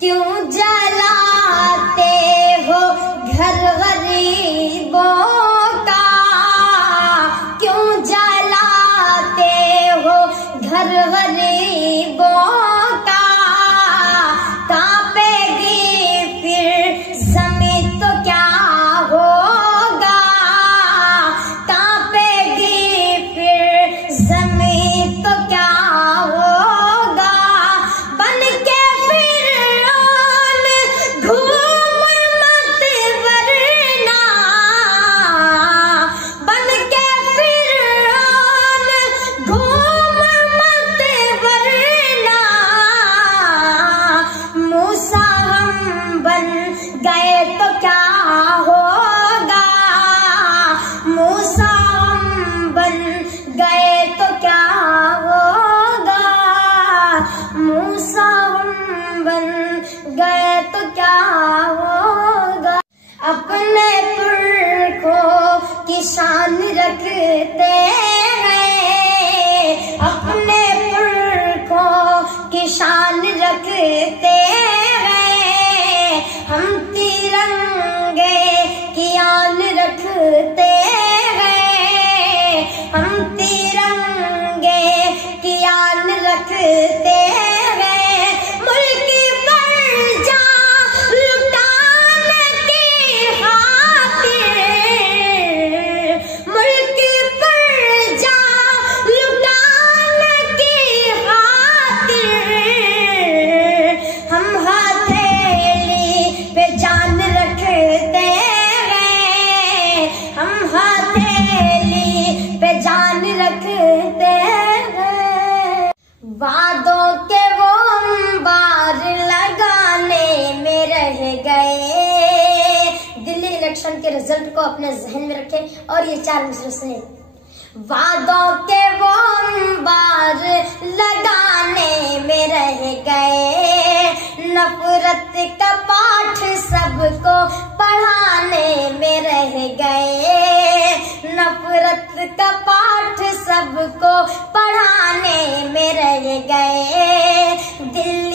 क्यों जलाते हो घर गरीबों का, क्यों जलाते हो घर गरीबों का। कांपेगी फिर ज़मीं तो क्या होगा, कांपेगी फिर ज़मीं तो क्या होगा। बन के गए तो क्या होगा, मूसा हम बन गए तो क्या होगा, मूसा हम बन गए तो क्या होगा। अपने पुरखों की शान रखते हैं, अपने पुरखों की शान रखते हैं। हम तिरंगे की आन रखते हैं, हम तिरंगे की आन रखते हैं। मुल्क पर जान लुटाने की खातिर, मुल्क पर जान लुटाने की खातिर हम जान रखते हैं, हम हथेली पे जान रखते हैं। वादों के वो अंबार लगाने में रह गए। दिल्ली इलेक्शन के रिजल्ट को अपने जहन में रखें और ये 4 मिसरे सुने। वादों के वो अंबार लगाने में रह गए, नफरत का पाठ सबको पढ़ाने में रह गए, नफरत का पाठ सबको पढ़ाने में रह गए। दिल